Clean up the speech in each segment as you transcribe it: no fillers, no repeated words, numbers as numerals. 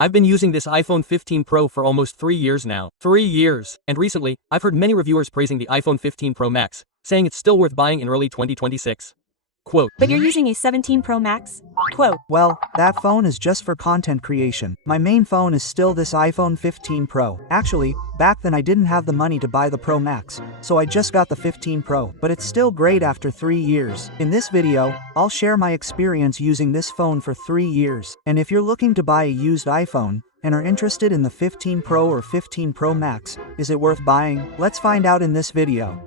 I've been using this iPhone 15 Pro for almost 3 years now. 3 years. And recently, I've heard many reviewers praising the iPhone 15 Pro Max, saying it's still worth buying in early 2026. Quote, But you're using a 17 Pro Max? Quote, Well, that phone is just for content creation. My main phone is still this iPhone 15 Pro. Actually, back then I didn't have the money to buy the Pro Max, so I just got the 15 Pro. But it's still great after 3 years. In this video, I'll share my experience using this phone for 3 years. And if you're looking to buy a used iPhone, and are interested in the 15 Pro or 15 Pro Max, is it worth buying? Let's find out in this video.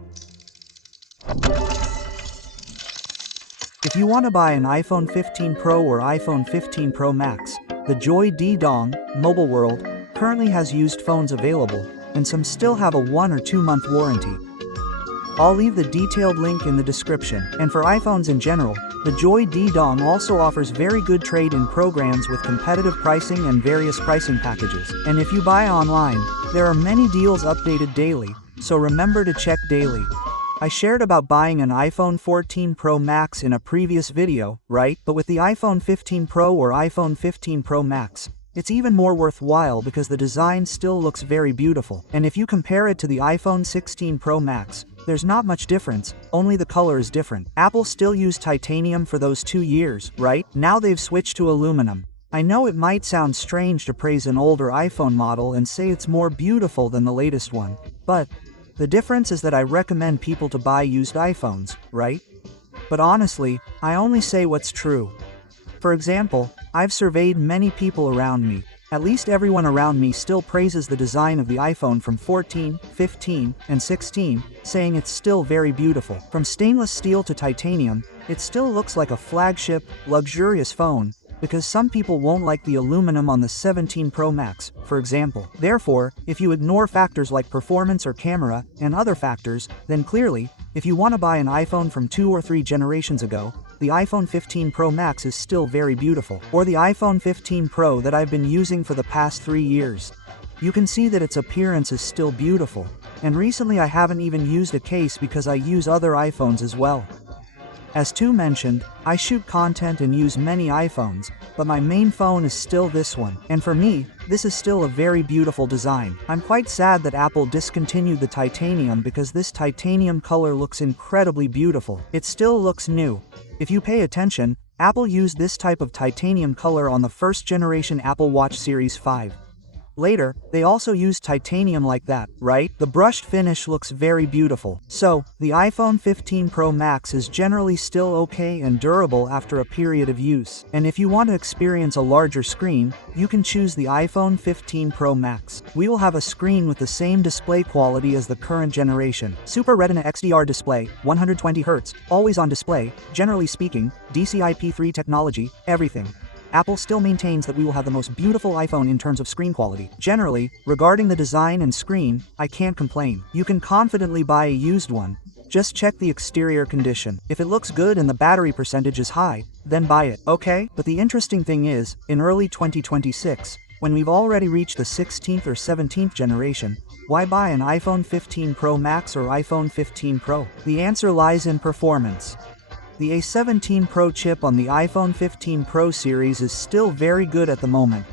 If you want to buy an iPhone 15 Pro or iPhone 15 Pro Max, the Joy Dong Mobile World currently has used phones available, and some still have a 1 or 2 month warranty. I'll leave the detailed link in the description. And for iPhones in general, the Joy Dong also offers very good trade-in programs with competitive pricing and various pricing packages. And if you buy online, there are many deals updated daily, so remember to check daily. I shared about buying an iPhone 14 Pro Max in a previous video, right? But with the iPhone 15 Pro or iPhone 15 Pro Max, it's even more worthwhile because the design still looks very beautiful. And if you compare it to the iPhone 16 Pro Max, there's not much difference, only the color is different. Apple still used titanium for those 2 years, right? Now they've switched to aluminum. I know it might sound strange to praise an older iPhone model and say it's more beautiful than the latest one, but the difference is that I recommend people to buy used iPhones, right? But honestly, I only say what's true. For example, I've surveyed many people around me. At least everyone around me still praises the design of the iPhone from 14, 15, and 16, saying it's still very beautiful. From stainless steel to titanium, it still looks like a flagship, luxurious phone, because some people won't like the aluminum on the 17 Pro Max, for example. Therefore, if you ignore factors like performance or camera, and other factors, then clearly, if you want to buy an iPhone from 2 or 3 generations ago, the iPhone 15 Pro Max is still very beautiful. Or the iPhone 15 Pro that I've been using for the past 3 years. You can see that its appearance is still beautiful. And recently I haven't even used a case because I use other iPhones as well. As Tu mentioned, I shoot content and use many iPhones, but my main phone is still this one. And for me, this is still a very beautiful design. I'm quite sad that Apple discontinued the titanium because this titanium color looks incredibly beautiful. It still looks new. If you pay attention, Apple used this type of titanium color on the first generation Apple Watch Series 5. Later, they also used titanium like that, right? The brushed finish looks very beautiful. So, the iPhone 15 Pro Max is generally still okay and durable after a period of use. And if you want to experience a larger screen, you can choose the iPhone 15 Pro Max. We will have a screen with the same display quality as the current generation. Super Retina XDR display, 120Hz, always on display, generally speaking, DCI-P3 technology, everything. Apple still maintains that we will have the most beautiful iPhone in terms of screen quality. Generally, regarding the design and screen, I can't complain. You can confidently buy a used one. Just check the exterior condition. If it looks good and the battery percentage is high, then buy it, okay? But the interesting thing is, in early 2026, when we've already reached the 16th or 17th generation, why buy an iPhone 15 Pro Max or iPhone 15 Pro? The answer lies in performance. The A17 Pro chip on the iPhone 15 Pro series is still very good at the moment.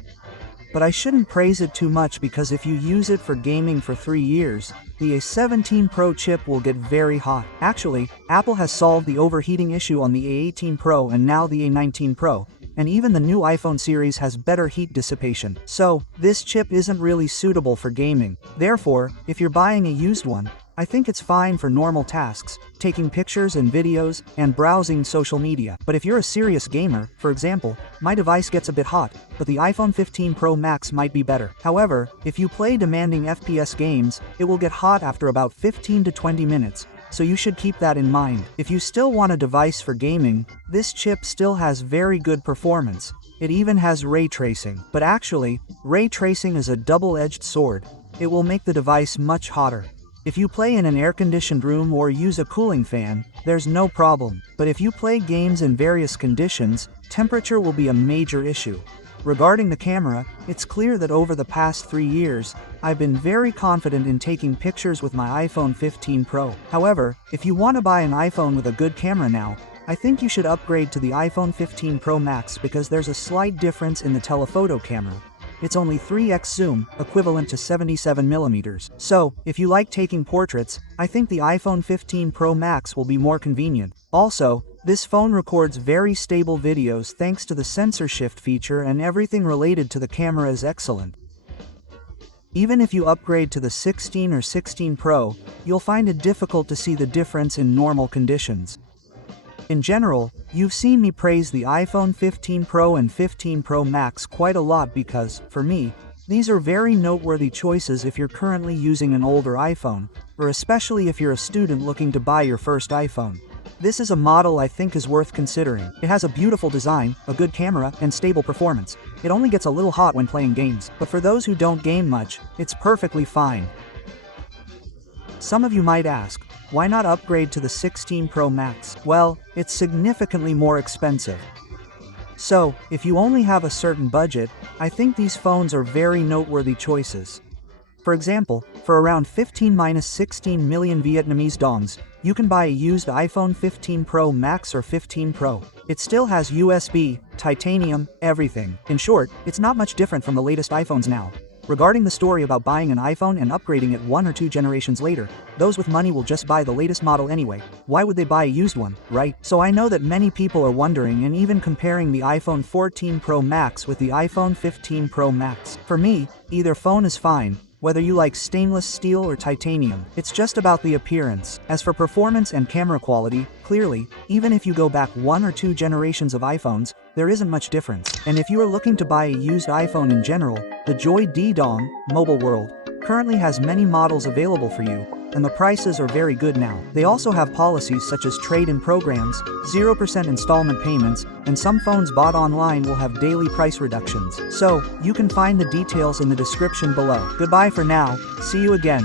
But I shouldn't praise it too much because if you use it for gaming for 3 years, the A17 Pro chip will get very hot. Actually, Apple has solved the overheating issue on the A18 Pro and now the A19 Pro, and even the new iPhone series has better heat dissipation. So, this chip isn't really suitable for gaming. Therefore, if you're buying a used one, I think it's fine for normal tasks, taking pictures and videos, and browsing social media. But if you're a serious gamer, for example, my device gets a bit hot, but the iPhone 15 Pro Max might be better. However, if you play demanding FPS games, it will get hot after about 15 to 20 minutes, so you should keep that in mind. If you still want a device for gaming, this chip still has very good performance. It even has ray tracing. But actually, ray tracing is a double-edged sword. It will make the device much hotter. If you play in an air-conditioned room or use a cooling fan, there's no problem. But if you play games in various conditions, temperature will be a major issue. Regarding the camera, it's clear that over the past 3 years, I've been very confident in taking pictures with my iPhone 15 Pro. However, if you want to buy an iPhone with a good camera now, I think you should upgrade to the iPhone 15 Pro Max because there's a slight difference in the telephoto camera. it's only 3x zoom, equivalent to 77mm. So, if you like taking portraits, I think the iPhone 15 Pro Max will be more convenient. Also, this phone records very stable videos thanks to the sensor shift feature, and everything related to the camera is excellent. Even if you upgrade to the 16 or 16 Pro, you'll find it difficult to see the difference in normal conditions. In general, you've seen me praise the iPhone 15 Pro and 15 Pro Max quite a lot because, for me, these are very noteworthy choices if you're currently using an older iPhone, or especially if you're a student looking to buy your first iPhone. This is a model I think is worth considering. It has a beautiful design, a good camera, and stable performance. It only gets a little hot when playing games, but for those who don't game much, it's perfectly fine. Some of you might ask, why not upgrade to the 16 Pro Max? Well, it's significantly more expensive. So, if you only have a certain budget, I think these phones are very noteworthy choices. For example, for around 15-16 million Vietnamese dongs, you can buy a used iPhone 15 Pro Max or 15 Pro. It still has USB, titanium, everything. In short, it's not much different from the latest iPhones now. Regarding the story about buying an iPhone and upgrading it 1 or 2 generations later, those with money will just buy the latest model anyway. Why would they buy a used one, right? So I know that many people are wondering and even comparing the iPhone 14 Pro Max with the iPhone 15 Pro Max. For me, either phone is fine, whether you like stainless steel or titanium. It's just about the appearance. As for performance and camera quality, clearly, even if you go back 1 or 2 generations of iPhones, there isn't much difference. And if you are looking to buy a used iPhone in general, the Joy D-Dong, Mobile World, currently has many models available for you, and the prices are very good now. They also have policies such as trade-in programs, 0% installment payments, and some phones bought online will have daily price reductions. So, you can find the details in the description below. Goodbye for now, see you again.